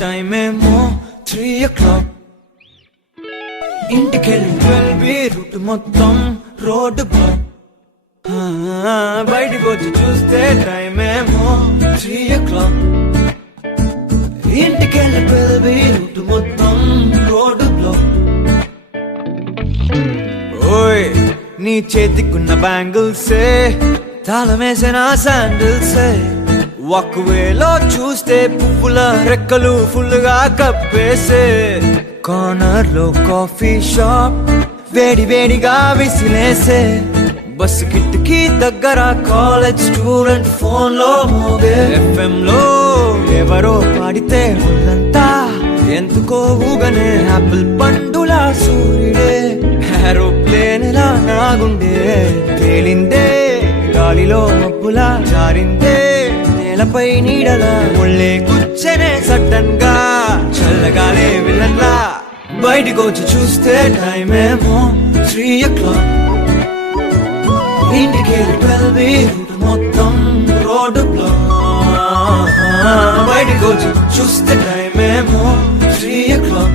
Time ఏమో 3 o'clock. ఇంటికెళ్ళి 12 route మొత్తం రోడ్డు బ్లాక్. బయటికి వచ్చి చూస్తే టైం ఏమో 3 o'clock. ఇంటికెళ్ళి 12 రూట్ మొత్తం రోడ్డు బ్లాక్. ఓయ్ నీ చేతికున్న బ్యాంగిల్సే తాళమేసిన శాండిల్సే. ఒకవేలో చూస్తే పువ్వుల రెక్కలు ఫుల్ గా కప్పేసే. కార్నర్ లో కాఫీ షాప్ వేడి వేడిగా విసిలేసే. బస్సు కిటికీ దగ్గర కాలేజ్ స్టూడెంట్ ఫోన్ లో మోగే. FM లో ఎవరో పాడితే ఒళ్ళంతా ఎందుకో ఊగనే. యాపిల్ పండులా సూర్యుడే ఏరోప్లేన్ లా నాగుండే. తేలిందే గాలిలో మబ్బులా జారిందే నేలపై నీడలా. ఒళ్ళే కూర్చనే సడన్ గా చల్లగాలే విలన్లా. బయటికి వచ్చి చూస్తే టైం ఏమో 3 o'clock. ఇంటికి 12 రూట్ మొత్తం రోడ్డు బ్లాక్. బయటికి వచ్చి చూస్తే టైం ఏమో 3 o'clock.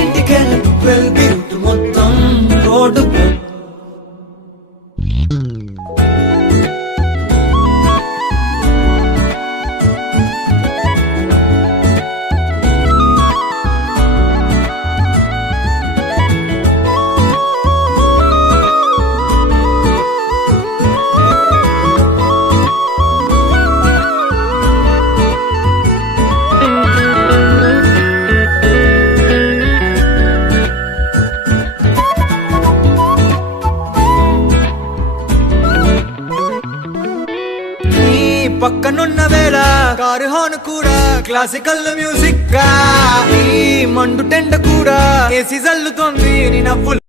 ఇంటికి 12 రూట్ మొత్తం రోడ్డు బ్లాక్. పక్కనున్న వేళ కారు హార్న్ కూడా క్లాసికల్ మ్యూజిక్ గా. ఈ మండు టెండ కూడా ఏసీ జల్లుతోంది నీ నవ్వుల